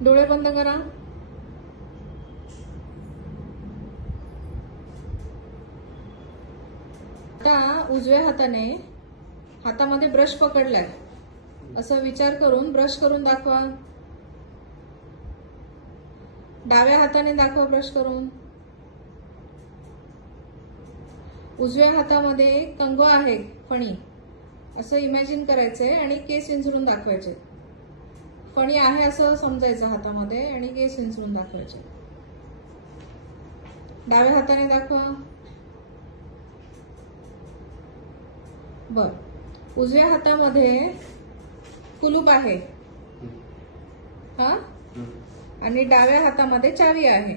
डोळे बंद करा. आता उजव्या हातामध्ये ब्रश पकडलाय असं विचार करून ब्रश करून दाखवा. डाव्या हाताने दाखवा ब्रश करून. उजव्या हातामध्ये कंगवा आहे, फणी, असं इमॅजिन करायचंय आणि केस विंचरून दाखवायचे. फणी आहे असं समजायचं हातामध्ये आणि केस विंचरून दाखवायचे. डाव्या हाताने दाखवा. बर. उजव्या हातामध्ये कुलूप आहे हा, आणि डाव्या हातामध्ये चावी आहे.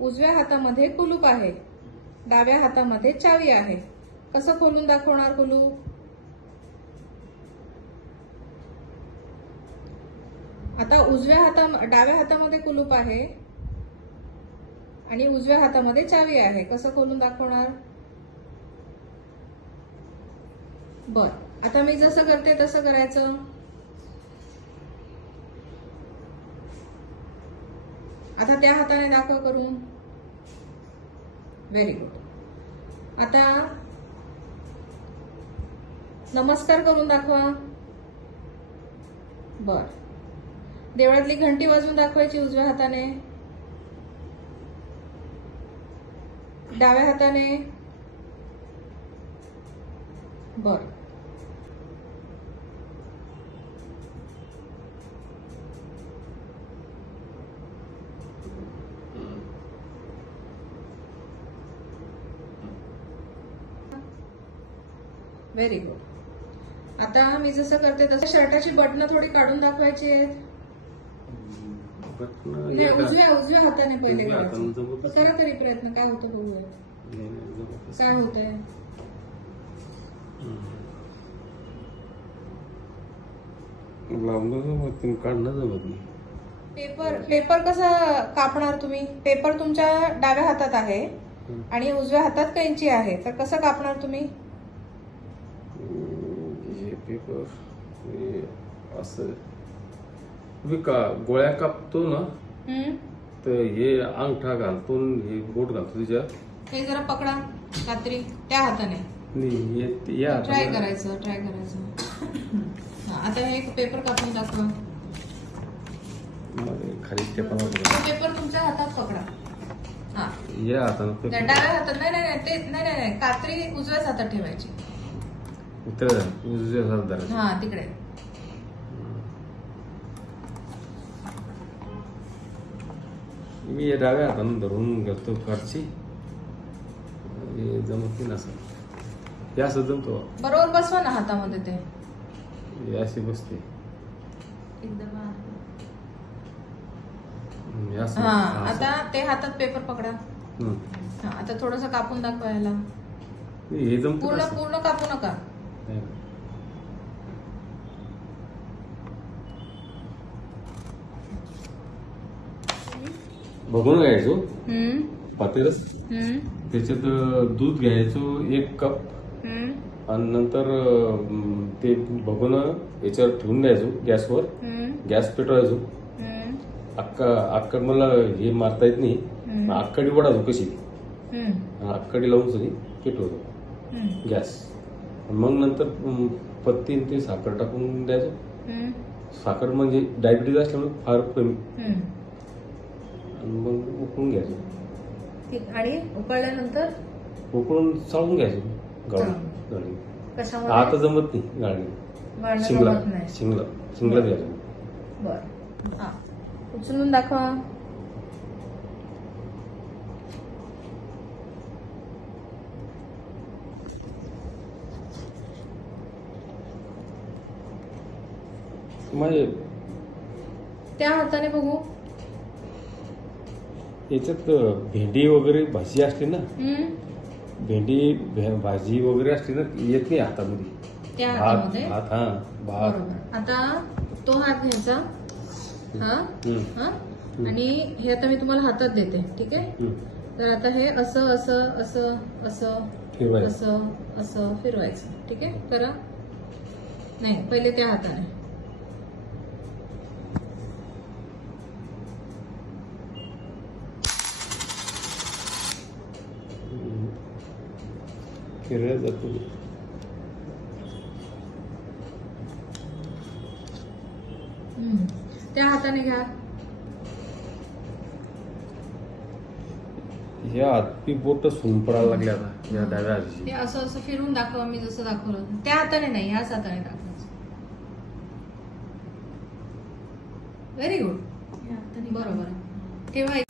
उजव्या हातामध्ये कुलूप आहे, डाव्या हातामध्ये चावी आहे. कसं खोलून दाखवणार कुलूप? आता डाव्या हातामध्ये कुलूप आहे आणि उजव्या हातामध्ये चावी आहे. कसं खोलून दाखवणार? बर. आता मी जसं करते तसं करायचं. आता त्या हाताने दाखवा करून. Very good. आता नमस्कार करून दाखवा. बर. देवळातली घंटी वाजवून दाखवायची उजव्या हाताने. डाव्या हाताने. बर. Very good. आता मी जसं करते तसं शर्टाची बटणं थोडी काढून दाखवायची आहेत. उजव्या हाताने पहिले करायचं. करा तरी प्रयत्न. काय होतं बघूया. काय होतंय? काढणं जमत नाही. पेपर कसं कापणार तुम्ही? पेपर तुमच्या डाव्या हातात आहे आणि उजव्या हातात कैंची आहे, तर कसं कापणार तुम्ही? पेपर असं गोळ्या कापतो ना, तर हे अंगठा घालतो, हे बोट घालतो त्याच्यात. हे जरा पकडा कात्री त्या हाताने. ट्राय करायचं. आता हे पेपर कापून दाखवा. खाली पेपर तुमच्या हातात पकडा. हा, या हाताने. डाव्या हातात नाही, कात्री उजव्याच हातात ठेवायची. उजव्या हातात. हा, तिकडे. मी डाव्या हाताने धरून घेतो करची. जमत नाही असं. हे असं जमतो. बरोबर बसवा ना हातामध्ये. ते अशी बसते एकदम. हा. आता ते हातात पेपर पकडा. आता थोडस कापून दाखवायला. हे जमत. पूर्ण कापू नका. बघून घ्यायचो पातेलच. त्याच्यात दूध घ्यायचो 1 कप आणि नंतर ते बघून याच्यावर ठेवून द्यायचो गॅसवर. गॅस पेटवायचो. आक्कड मला हे मारता येत नाही. आक्कडी वडायचो कशी. आक्कडी लावून सगळी पेटवतो गॅस. मग नंतर पत्ती ते साखर टाकून द्यायचो. साखर म्हणजे डायबिटीज असल्यामुळे फार कमी. मग उकळून घ्यायचो. आणि उकळल्यानंतर उकळून चाळून घ्यायचो गाळणी. आता जमत नाही गाळणी. शिंगला घ्यायचो. बर. उचलून दाखवा. त्या हाताने बघू. याच्यात भेंडी वगैरे भाजी असते ना, भेंडी भाजी वगैरे असते ना, येत नाही हातामध्ये. त्या हातामध्ये भात. आता तो हात घ्यायचा. हा, आणि हे आता मी तुम्हाला हातात देते. ठीक आहे. तर आता हे असं असं असं असं फिरवायचं. असं असं फिरवायचं. ठीक आहे, करा. नाही, पहिले त्या हाताने. फिरल्या जातो. त्या हाताने घ्या. या हातपी बोट सून पडायला लागले आता या डाव्या हाताची. ते असं असं फिरून दाखवा, मी जसं दाखवलं त्या हाताने नाही, ह्याच हाताने दाखवायचं. व्हेरी गुड, बरोबर. ठेवा.